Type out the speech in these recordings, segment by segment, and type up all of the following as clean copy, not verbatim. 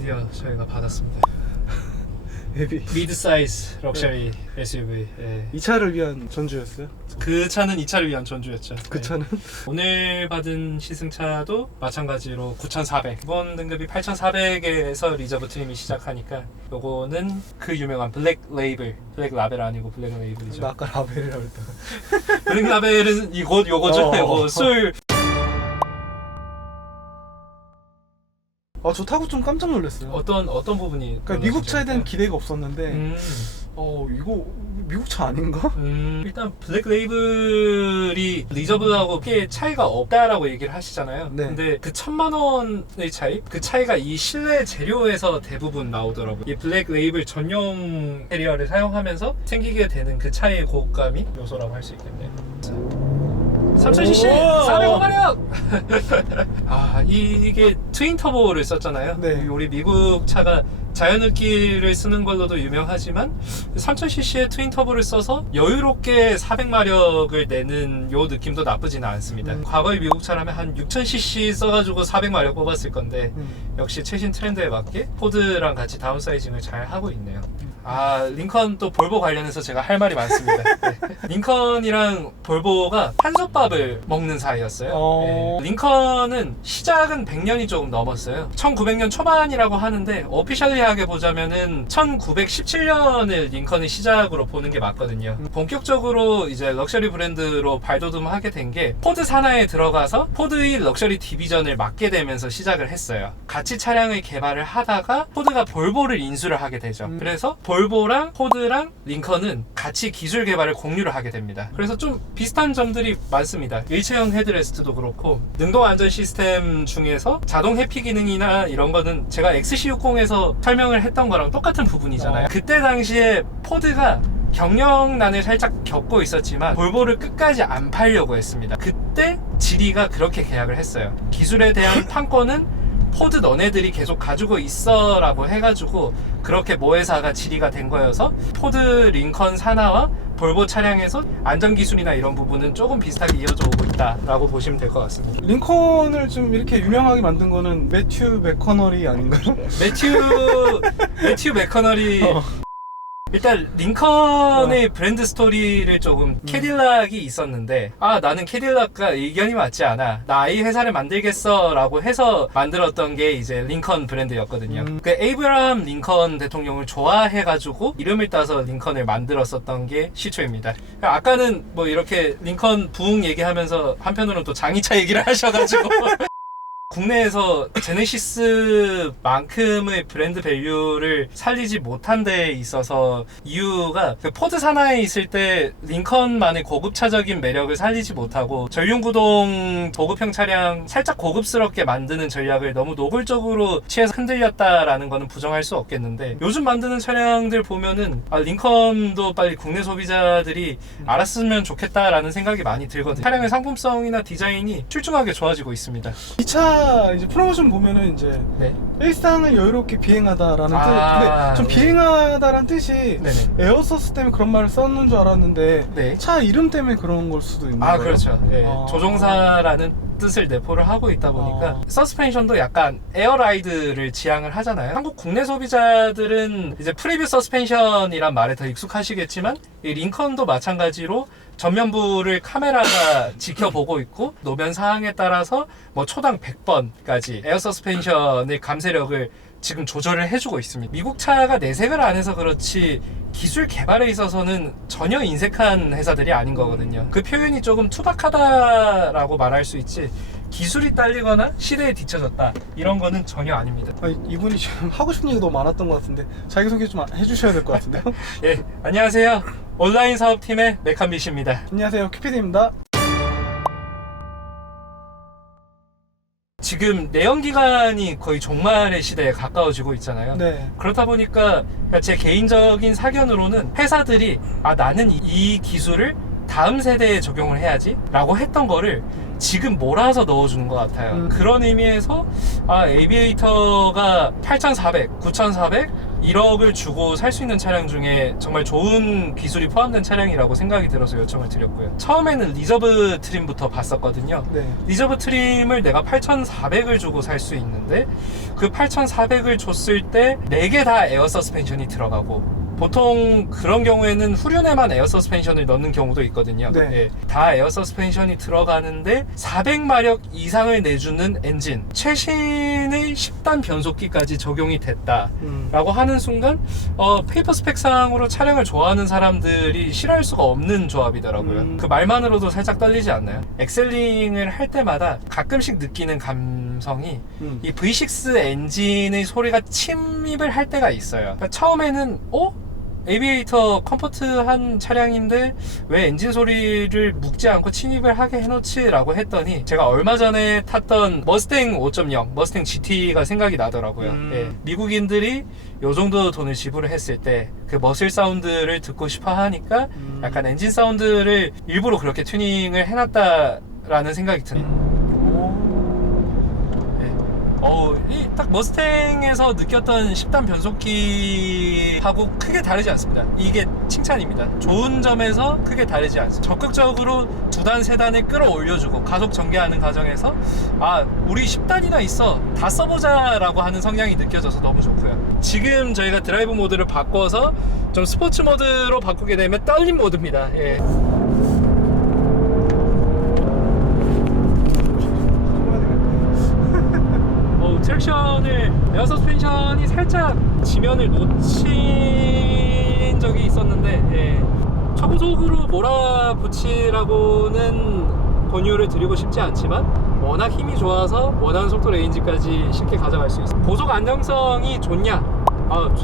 드디어 저희가 받았습니다. 헤비. 미드 사이즈 럭셔리 SUV. 예. 이 차를 위한 전주였어요? 그 차는 이 차를 위한 전주였죠. 그 예. 차는? 오늘 받은 시승차도 마찬가지로 9400, 기본 등급이 8400에서 리저브 트림이 시작하니까 요거는 그 유명한 블랙 레이블, 블랙 라벨 아니고 블랙 레이블이죠. 나 아까 라벨이라고 했다가 블랙 라벨은 요거죠. 요거 술. 저 타고 좀 깜짝 놀랐어요. 어떤 부분이? 그러니까 미국 차에 대한 그러셨죠? 기대가 없었는데 이거 미국 차 아닌가? 일단 블랙 레이블이 리저브하고 꽤 차이가 없다라고 얘기를 하시잖아요. 네. 근데 그 1000만 원의 차이? 그 차이가 이 실내 재료에서 대부분 나오더라고요. 이 블랙 레이블 전용 캐리어를 사용하면서 생기게 되는 그 차이의 고급감이 요소라고 할 수 있겠네요. 3000cc 405마력! 이게 트윈 터보를 썼잖아요. 네. 우리 미국 차가 자연흡기를 쓰는 걸로도 유명하지만 3000cc의 트윈 터보를 써서 여유롭게 400마력을 내는 요 느낌도 나쁘지는 않습니다. 과거의 미국 차라면 한 6000cc 써가지고 400마력 뽑았을 건데 역시 최신 트렌드에 맞게 포드랑 같이 다운사이징을 잘 하고 있네요. 링컨 또 볼보 관련해서 제가 할 말이 많습니다. 네. 링컨이랑 볼보가 한솥밥을 먹는 사이였어요. 네. 링컨은 시작은 100년이 조금 넘었어요. 1900년 초반이라고 하는데 오피셜리하게 보자면은 1917년을 링컨의 시작으로 보는 게 맞거든요. 본격적으로 이제 럭셔리 브랜드로 발돋움하게 된 게 포드 산하에 들어가서 포드의 럭셔리 디비전을 맡게 되면서 시작을 했어요. 같이 차량을 개발을 하다가 포드가 볼보를 인수를 하게 되죠. 그래서 볼보랑 포드랑 링컨은 같이 기술 개발을 공유를 하게 됩니다. 그래서 좀 비슷한 점들이 많습니다. 일체형 헤드레스트도 그렇고 능동 안전 시스템 중에서 자동 회피 기능이나 이런 거는 제가 XC60에서 설명을 했던 거랑 똑같은 부분이잖아요. 그때 당시에 포드가 경영난을 살짝 겪고 있었지만 볼보를 끝까지 안 팔려고 했습니다. 그때 지리가 그렇게 계약을 했어요. 기술에 대한 판권은 포드 너네들이 계속 가지고 있어 라고 해가지고 그렇게 모회사가 지리가 된 거여서 포드 링컨 산하와 볼보 차량에서 안전기술이나 이런 부분은 조금 비슷하게 이어져 오고 있다 라고 보시면 될 것 같습니다. 링컨을 좀 이렇게 유명하게 만든 거는 매튜 맥커너리 아닌가요? 매튜 맥커너리. 일단 링컨의 브랜드 스토리를 조금 캐딜락이 있었는데 나는 캐딜락과 의견이 맞지 않아, 나 이 회사를 만들겠어 라고 해서 만들었던 게 이제 링컨 브랜드였거든요. 그 에이브라함 링컨 대통령을 좋아해가지고 이름을 따서 링컨을 만들었었던 게 시초입니다. 아까는 뭐 이렇게 링컨 부흥 얘기하면서 한편으로는 또 장이차 얘기를 하셔가지고 국내에서 제네시스만큼의 브랜드 밸류를 살리지 못한 데에 있어서 이유가 그 포드 산하에 있을 때 링컨만의 고급차적인 매력을 살리지 못하고 전륜구동 보급형 차량 살짝 고급스럽게 만드는 전략을 너무 노골적으로 취해서 흔들렸다라는 거는 부정할 수 없겠는데, 요즘 만드는 차량들 보면은 링컨도 빨리 국내 소비자들이 알았으면 좋겠다라는 생각이 많이 들거든요. 차량의 상품성이나 디자인이 출중하게 좋아지고 있습니다. 이 차 이제 프로모션 보면은 이제 일상을 여유롭게 비행하다라는 뜻. 근데 좀 비행하다라는 뜻이 에어서스 때문에 그런 말을 썼는 줄 알았는데 차 이름 때문에 그런 걸 수도 있는 거예요? 그렇죠. 조종사라는 뜻을 내포를 하고 있다 보니까 서스펜션도 약간 에어라이드를 지향을 하잖아요. 한국 국내 소비자들은 이제 프리뷰 서스펜션이란 말에 더 익숙하시겠지만 이 링컨도 마찬가지로 전면부를 카메라가 지켜보고 있고 노면 사항에 따라서 뭐 초당 100번까지 에어 서스펜션의 감쇄력을 지금 조절을 해주고 있습니다. 미국 차가 내색을 안 해서 그렇지 기술 개발에 있어서는 전혀 인색한 회사들이 아닌 거거든요. 그 표현이 조금 투박하다라고 말할 수 있지 기술이 딸리거나 시대에 뒤처졌다 이런 거는 전혀 아닙니다. 이분이 지금 하고 싶은 얘기가 너무 많았던 것 같은데 자기소개 좀 해주셔야 될 것 같은데요? 예, 안녕하세요. 온라인 사업팀의 메칸비시입니다. 안녕하세요, 큐피디입니다. 지금 내연기관이 거의 종말의 시대에 가까워지고 있잖아요. 그렇다 보니까 제 개인적인 사견으로는 회사들이 나는 이 기술을 다음 세대에 적용을 해야지 라고 했던 거를 지금 몰아서 넣어주는 것 같아요. 그런 의미에서 에비에이터가 8400, 9400, 1억을 주고 살 수 있는 차량 중에 정말 좋은 기술이 포함된 차량이라고 생각이 들어서 요청을 드렸고요. 처음에는 리저브 트림부터 봤었거든요. 네. 리저브 트림을 내가 8,400을 주고 살 수 있는데 그 8,400을 줬을 때 4개 다 에어 서스펜션이 들어가고, 보통 그런 경우에는 후륜에만 에어 서스펜션을 넣는 경우도 있거든요. 네. 예, 다 에어 서스펜션이 들어가는데 400마력 이상을 내주는 엔진, 최신의 10단 변속기까지 적용이 됐다라고 하는 순간 페이퍼 스펙상으로 차량을 좋아하는 사람들이 싫어할 수가 없는 조합이더라고요. 그 말만으로도 살짝 떨리지 않나요? 엑셀링을 할 때마다 가끔씩 느끼는 감성이 이 V6 엔진의 소리가 침입을 할 때가 있어요. 그러니까 처음에는 에비에이터 컴포트한 차량인데 왜 엔진 소리를 묵지 않고 침입을 하게 해놓지? 라고 했더니 제가 얼마 전에 탔던 머스탱 5.0, 머스탱 GT가 생각이 나더라고요. 예, 미국인들이 요 정도 돈을 지불을 했을 때 그 머슬 사운드를 듣고 싶어 하니까 약간 엔진 사운드를 일부러 그렇게 튜닝을 해놨다라는 생각이 드네요. 이 딱 머스탱에서 느꼈던 10단 변속기하고 크게 다르지 않습니다. 이게 칭찬입니다. 좋은 점에서 크게 다르지 않습니다. 적극적으로 2단, 3단을 끌어올려주고 가속 전개하는 과정에서 우리 10단이나 있어, 다 써보자 라고 하는 성향이 느껴져서 너무 좋고요. 지금 저희가 드라이브 모드를 바꿔서 좀 스포츠 모드로 바꾸게 되면 떨림 모드입니다. 예. 트랙션을, 에어 서스펜션이 살짝 지면을 놓친 적이 있었는데, 초고속으로 몰아붙이라고는 권유를 드리고 싶지 않지만 워낙 힘이 좋아서 원하는 속도 레인지까지 쉽게 가져갈 수 있어요. 고속 안정성이 좋냐?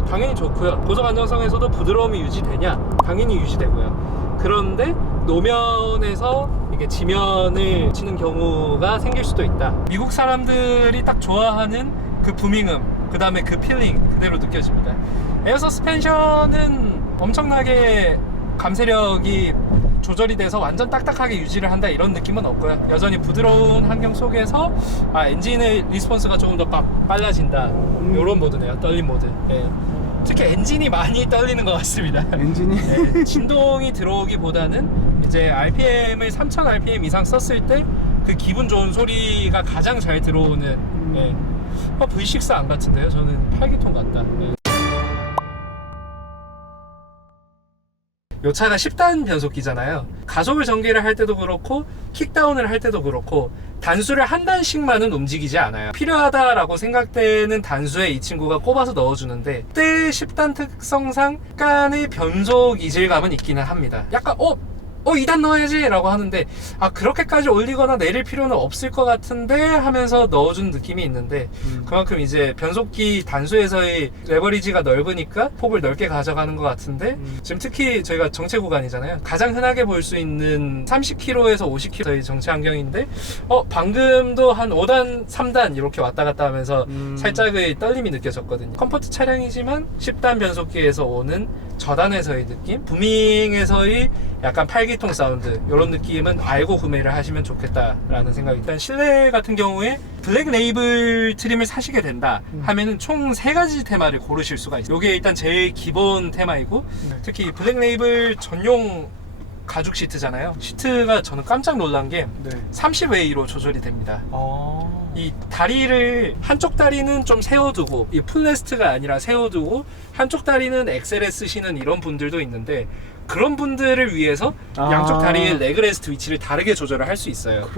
당연히 좋고요. 고속 안정성에서도 부드러움이 유지되냐? 당연히 유지되고요. 그런데 노면에서 이게 지면을 치는 경우가 생길 수도 있다. 미국 사람들이 딱 좋아하는 그 부밍음, 그 다음에 그 필링 그대로 느껴집니다. 에어 서스펜션은 엄청나게 감쇄력이 조절이 돼서 완전 딱딱하게 유지를 한다 이런 느낌은 없고요. 여전히 부드러운 환경 속에서 엔진의 리스폰스가 조금 더 빨라진다, 이런 모드네요. 떨림 모드. 예. 특히 엔진이 많이 떨리는 것 같습니다. 엔진이? 진동이 들어오기보다는 이제 RPM을 3000 RPM 이상 썼을 때 그 기분 좋은 소리가 가장 잘 들어오는. V6 안 같은데요? 저는 8기통 같다. 요 차가 10단 변속기잖아요. 가속을 전개를 할 때도 그렇고 킥다운을 할 때도 그렇고 단수를 한 단씩만은 움직이지 않아요. 필요하다라고 생각되는 단수에 이 친구가 꼽아서 넣어주는데, 그때 10단 특성상 약간의 변속 이질감은 있기는 합니다. 약간 2단 넣어야지 라고 하는데 그렇게까지 올리거나 내릴 필요는 없을 것 같은데 하면서 넣어준 느낌이 있는데, 그만큼 이제 변속기 단수에서의 레버리지가 넓으니까 폭을 넓게 가져가는 것 같은데, 지금 특히 저희가 정체 구간이잖아요. 가장 흔하게 볼 수 있는 30km에서 50km의 정체 환경인데 방금도 한 5단, 3단 이렇게 왔다 갔다 하면서 살짝의 떨림이 느껴졌거든요. 컴포트 차량이지만 10단 변속기에서 오는 저단에서의 느낌, 부밍에서의 약간 8기통 사운드, 이런 느낌은 알고 구매를 하시면 좋겠다라는 생각이. 일단 실내 같은 경우에 블랙 레이블 트림을 사시게 된다 하면은 총 3가지 테마를 고르실 수가 있어요. 이게 일단 제일 기본 테마이고, 특히 블랙 레이블 전용 가죽 시트잖아요. 시트가 저는 깜짝 놀란 게 30웨이로 조절이 됩니다. 이 다리를, 한쪽 다리는 좀 세워두고, 이 풀레스트가 아니라 세워두고 한쪽 다리는 엑셀에 쓰시는 이런 분들도 있는데, 그런 분들을 위해서 양쪽 다리의 레그레스트 위치를 다르게 조절을 할 수 있어요.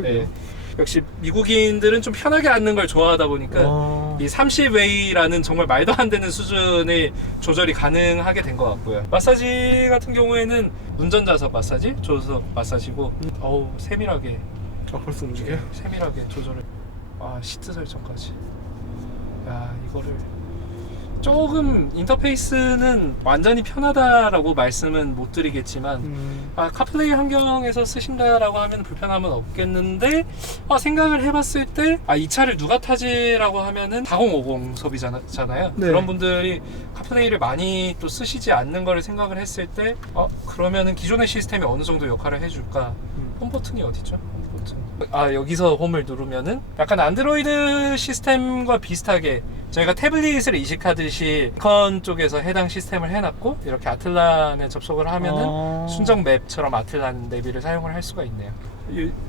역시 미국인들은 좀 편하게 앉는 걸 좋아하다 보니까 이 30웨이라는 정말 말도 안 되는 수준의 조절이 가능하게 된 것 같고요. 마사지 같은 경우에는 운전자석 마사지, 조수석 마사지고 세밀하게 벌써 움직여요? 세밀하게 조절을. 시트 설정까지. 이거를 조금 인터페이스는 완전히 편하다라고 말씀은 못 드리겠지만 카플레이 환경에서 쓰신다라고 하면 불편함은 없겠는데, 생각을 해봤을 때 이 차를 누가 타지라고 하면은 4050 소비자잖아요. 그런 분들이 카플레이를 많이 또 쓰시지 않는 거를 생각을 했을 때 그러면은 기존의 시스템이 어느 정도 역할을 해줄까. 홈 버튼이 어디죠? 홈 버튼. 여기서 홈을 누르면은 약간 안드로이드 시스템과 비슷하게 저희가 태블릿을 이식하듯이 링컨 쪽에서 해당 시스템을 해놨고 이렇게 아틀란에 접속을 하면은 순정 맵처럼 아틀란 내비를 사용을 할 수가 있네요.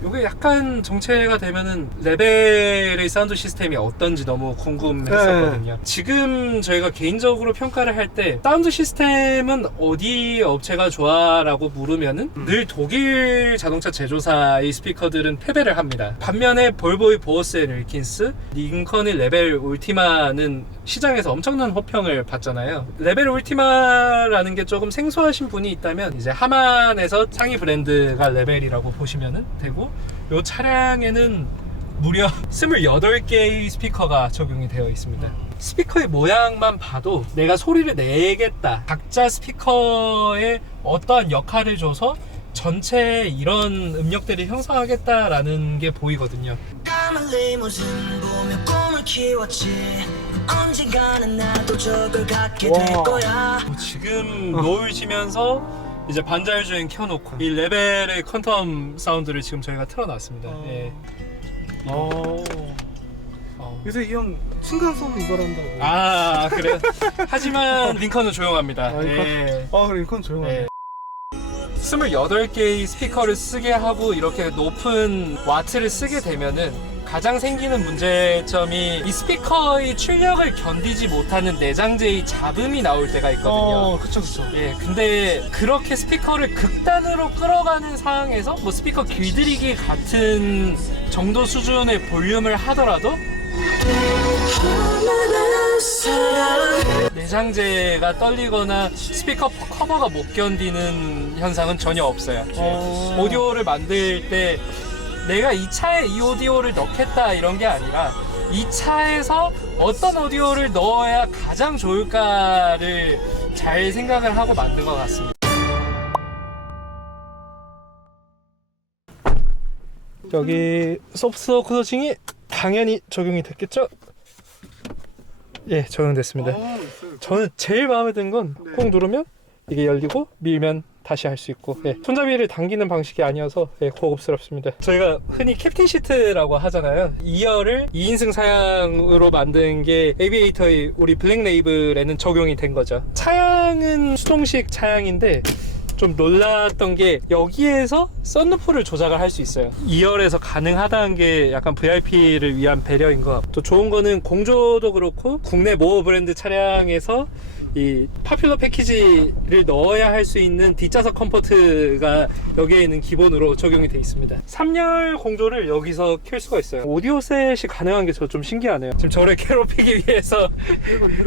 요게 약간 정체가 되면은 레벨의 사운드 시스템이 어떤지 너무 궁금했었거든요. 네. 지금 저희가 개인적으로 평가를 할 때 사운드 시스템은 어디 업체가 좋아? 라고 물으면은 늘 독일 자동차 제조사의 스피커들은 패배를 합니다. 반면에 볼보의 보어스 앤 윌킨스, 링컨의 레벨 울티마는 시장에서 엄청난 호평을 받잖아요. 레벨 울티마라는 게 조금 생소하신 분이 있다면 이제 하만에서 상위 브랜드가 레벨이라고 보시면은 되고, 이 차량에는 무려 28개의 스피커가 적용이 되어 있습니다. 스피커의 모양만 봐도 내가 소리를 내겠다, 각자 스피커에 어떠한 역할을 줘서 전체에 이런 음역대를 형성하겠다라는 게 보이거든요. 언젠가는 나도 저걸 갖게 될 거야. 지금 노을 지면서 이제 반자율주행 켜놓고 이 레벨의 퀀텀 사운드를 지금 저희가 틀어놨습니다. 예. 요새 이 형 층간소음 이거란다고. 아 그래요? 하지만 링컨은 조용합니다. 링컨 조용하네. 예. 28개의 스피커를 쓰게 하고 이렇게 높은 와트를 쓰게 되면은 가장 생기는 문제점이 이 스피커의 출력을 견디지 못하는 내장재의 잡음이 나올 때가 있거든요. 그쵸. 예, 근데 그렇게 스피커를 극단으로 끌어가는 상황에서 뭐 스피커 길들이기 같은 정도 수준의 볼륨을 하더라도 내장재가 떨리거나 스피커 커버가 못 견디는 현상은 전혀 없어요. 오디오를 만들 때 내가 이 차에 이 오디오를 넣겠다 이런 게 아니라 이 차에서 어떤 오디오를 넣어야 가장 좋을까를 잘 생각을 하고 만든 것 같습니다. 여기 소프트웨어 코더징이 당연히 적용이 됐겠죠? 예, 적용됐습니다. 저는 제일 마음에 든 건 꾹 누르면 이게 열리고 밀면 다시 할 수 있고, 예, 손잡이를 당기는 방식이 아니어서 고급스럽습니다. 저희가 흔히 캡틴 시트라고 하잖아요. 2열을 2인승 사양으로 만든 게 에비에이터의 우리 블랙 레이블에는 적용이 된 거죠. 차량은 수동식 차량인데 좀 놀랐던 게 여기에서 썬루프를 조작을 할 수 있어요. 2열에서 가능하다는 게 약간 VIP를 위한 배려인 것 같고, 또 좋은 거는 공조도 그렇고 국내 모어 브랜드 차량에서 이 파퓰러 패키지를 넣어야 할 수 있는 뒷좌석 컴포트가 여기에는 기본으로 적용이 되어 있습니다. 3열 공조를 여기서 켤 수가 있어요. 오디오 셋이 가능한 게 저 좀 신기하네요. 지금 저를 괴롭히기 위해서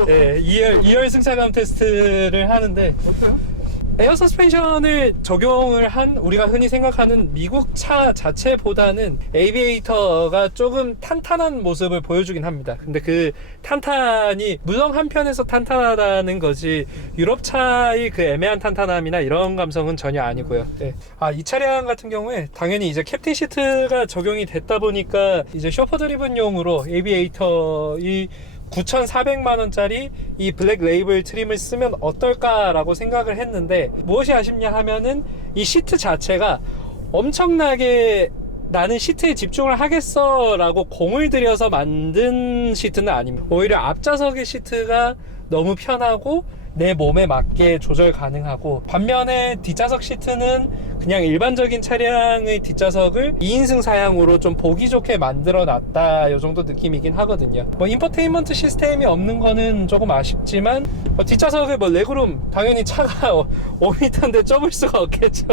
2열 승차감 테스트를 하는데, 어때요? 에어 서스펜션을 적용을 한 우리가 흔히 생각하는 미국 차 자체보다는 에비에이터가 조금 탄탄한 모습을 보여주긴 합니다. 근데 그 탄탄이 물론 한편에서 탄탄하다는 거지 유럽 차의 그 애매한 탄탄함이나 이런 감성은 전혀 아니고요. 네. 이 차량 같은 경우에 당연히 이제 캡틴 시트가 적용이 됐다 보니까 이제 쇼퍼 드리븐용으로 에비에이터의 9,400만원짜리 이 블랙 레이블 트림을 쓰면 어떨까라고 생각을 했는데, 무엇이 아쉽냐 하면은 이 시트 자체가 엄청나게 나는 시트에 집중을 하겠어 라고 공을 들여서 만든 시트는 아닙니다. 오히려 앞좌석의 시트가 너무 편하고 내 몸에 맞게 조절 가능하고, 반면에 뒷좌석 시트는 그냥 일반적인 차량의 뒷좌석을 2인승 사양으로 좀 보기 좋게 만들어 놨다, 이 정도 느낌이긴 하거든요. 뭐 인포테인먼트 시스템이 없는 거는 조금 아쉽지만 뒷좌석에 뭐 레그룸 당연히 차가 5m인데 좁을 수가 없겠죠.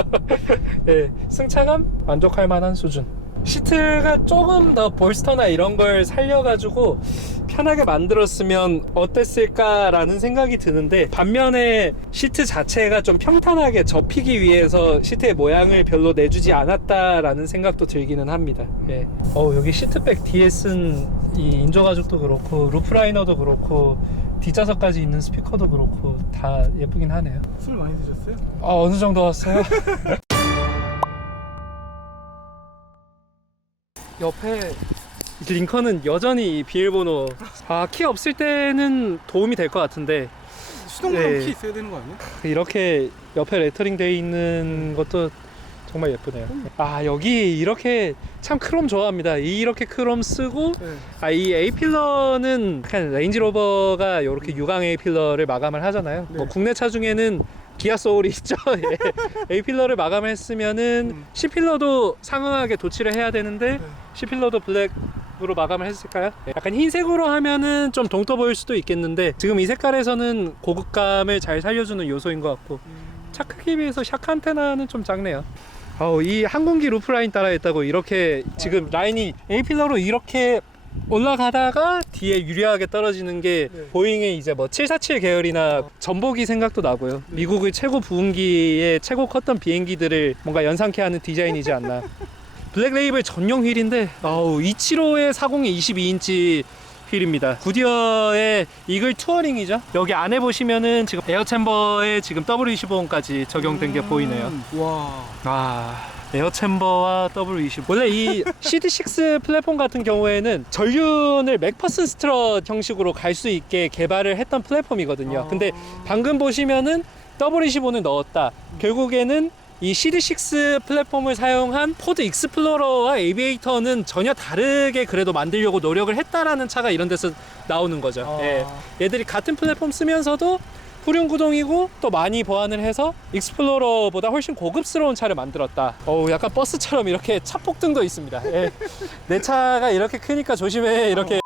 네, 승차감 만족할 만한 수준. 시트가 조금 더 볼스터나 이런 걸 살려가지고 편하게 만들었으면 어땠을까라는 생각이 드는데, 반면에 시트 자체가 좀 평탄하게 접히기 위해서 시트의 모양을 별로 내주지 않았다라는 생각도 들기는 합니다. 예. 여기 시트백 뒤에 쓴 이 인조가죽도 그렇고 루프라이너도 그렇고 뒷좌석까지 있는 스피커도 그렇고 다 예쁘긴 하네요. 술 많이 드셨어요? 어느 정도 왔어요? 옆에 링컨은 여전히 비밀번호 키 없을 때는 도움이 될 것 같은데, 수동으로 키 있어야 되는 거 아니야? 이렇게 옆에 레터링 되어 있는 것도 정말 예쁘네요. 아, 여기 이렇게 참 크롬 좋아합니다. 이렇게 크롬 쓰고 네. 아, 이 A필러는 그냥 레인지로버가 이렇게 유광 A필러를 마감을 하잖아요. 네. 뭐 국내 차 중에는 기아 소울이 있죠. 예. A필러를 마감했으면은 C필러도 상응하게 도치를 해야 되는데 네. C필러도 블랙으로 마감을 했을까요? 예. 약간 흰색으로 하면은 좀 동떠 보일 수도 있겠는데 지금 이 색깔에서는 고급감을 잘 살려주는 요소인 것 같고 차 크기에 비해서 샤크 안테나는 좀 작네요. 이 항공기 루프라인 따라 했다고 이렇게 지금 라인이 A필러로 이렇게 올라가다가 뒤에 유리하게 떨어지는 게 네. 보잉의 이제 뭐 747 계열이나 전보기 생각도 나고요. 미국의 최고 부흥기에 최고 컸던 비행기들을 뭔가 연상케 하는 디자인이지 않나. 블랙 레이블 전용 휠인데 275에 40에 22인치 휠입니다. 구디어의 이글 투어링이죠. 여기 안에 보시면은 지금 에어 챔버에 지금 W25까지 적용된 게 보이네요. 와. 에어 챔버와 W20. 원래 이 CD6 플랫폼 같은 경우에는 전륜을 맥퍼슨 스트럿 형식으로 갈 수 있게 개발을 했던 플랫폼이거든요. 근데 방금 보시면은 W25는 넣었다. 결국에는 이 CD6 플랫폼을 사용한 포드 익스플로러와 에비에이터는 전혀 다르게 그래도 만들려고 노력을 했다라는 차가 이런 데서 나오는 거죠. 예. 얘들이 같은 플랫폼 쓰면서도 후륜 구동이고 또 많이 보완을 해서 익스플로러보다 훨씬 고급스러운 차를 만들었다. 약간 버스처럼 이렇게 차폭등도 있습니다. 예. 내 차가 이렇게 크니까 조심해. 이렇게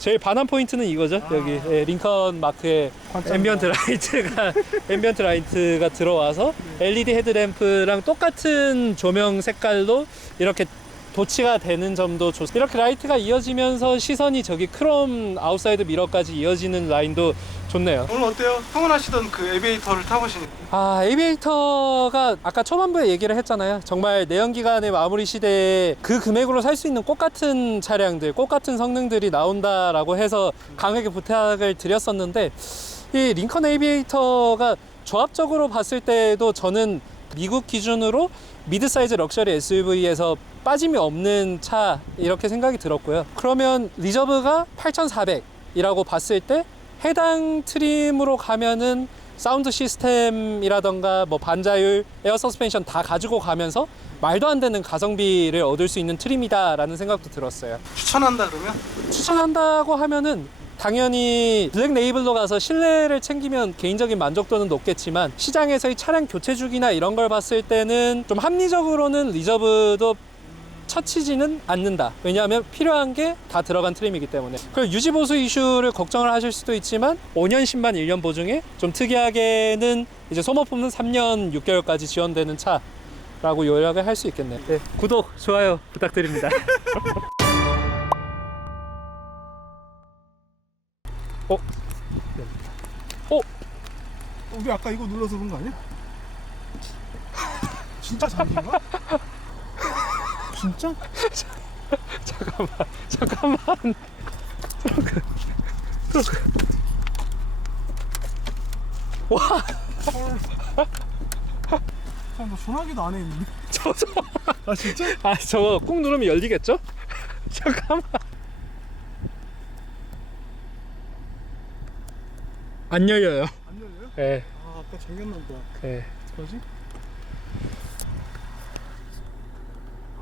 제일 반한 포인트는 이거죠. 여기 링컨 마크의 앰비언트 라이트가 들어와서 LED 헤드램프랑 똑같은 조명 색깔로 이렇게 도치가 되는 점도 좋습니다. 이렇게 라이트가 이어지면서 시선이 저기 크롬 아웃사이드 미러까지 이어지는 라인도 좋네요. 오늘 어때요? 평온하시던 그 에비에이터를 타보시니까. 에비에이터가 아까 초반부에 얘기를 했잖아요. 정말 내연기관의 마무리 시대에 그 금액으로 살 수 있는 꽃같은 차량들, 꽃같은 성능들이 나온다라고 해서 강하게 부탁을 드렸었는데 이 링컨 에비에이터가 조합적으로 봤을 때도 저는 미국 기준으로 미드 사이즈 럭셔리 SUV에서 빠짐이 없는 차 이렇게 생각이 들었고요. 그러면 리저브가 8,400이라고 봤을 때 해당 트림으로 가면은 사운드 시스템이라던가 뭐 반자율, 에어 서스펜션 다 가지고 가면서 말도 안 되는 가성비를 얻을 수 있는 트림이다 라는 생각도 들었어요. 추천한다 그러면? 추천한다고 하면은 당연히 블랙 레이블로 가서 실내를 챙기면 개인적인 만족도는 높겠지만 시장에서의 차량 교체 주기나 이런 걸 봤을 때는 좀 합리적으로는 리저브도 처치지는 않는다. 왜냐하면 필요한 게 다 들어간 트림이기 때문에. 그리고 유지보수 이슈를 걱정을 하실 수도 있지만 5년 10만 1년 보증에 좀 특이하게는 이제 소모품은 3년 6개월까지 지원되는 차라고 요약을 할 수 있겠네요. 네, 구독, 좋아요 부탁드립니다. 우리 아까 이거 눌러서 그런 거 아니야? 진짜 잠긴가? 진짜? 잠깐만. 트렁크. 와. 너 전화기도 안에 있는데? 아 진짜? 저거 꾹 누르면 열리겠죠? 잠깐만. 안 열려요. 안 열려요? 네. 아까 잠겼나 보다. 네. 뭐지?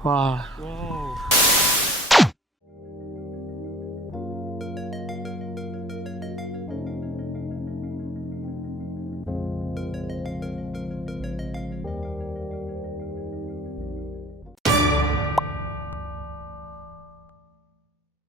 와. 와우.